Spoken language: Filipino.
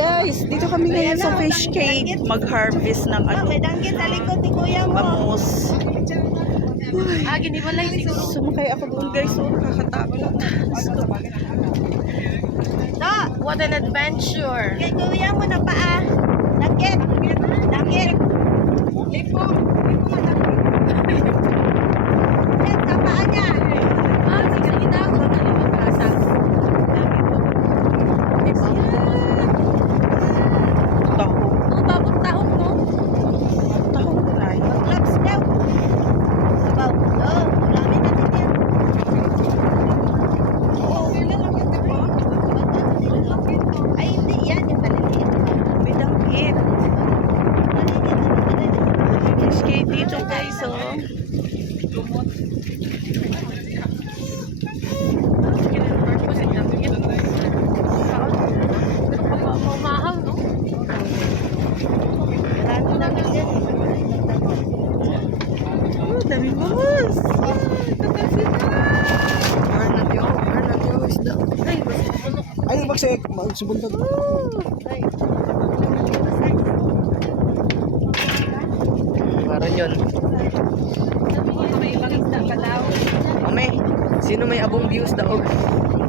Guys, dito kami ngayon sa fish cave. Mag-harvest ng ano, May danggit sa likod ni kuya mo. bangus. Giniwalay siguro. Sumakay ako doon guys, so nakakatakot. No, what an adventure. Kay kuya mo na paa. Danggit. Danggit. Lipo. Lipo na danggit. Yan, sa paa niya. Sige, sige na ako. Nalipagkasa. Taho. Mga babong taon mo. Taho ko na yun. Clubs daw. Sabaw. Oo, ulami na din yan. Oo, ilan lang yan, diba? Ay, hindi yan. Yung maliliit. May danggit. Fish cave dito guys, oh. Mahal, no? Marami namin dyan. Oh, daming bangus. Arnadyo, isda. Ay, magsik. Magsubuntag. Parang yun. May ibang isda pa daw. Ame, sino may abong views daw?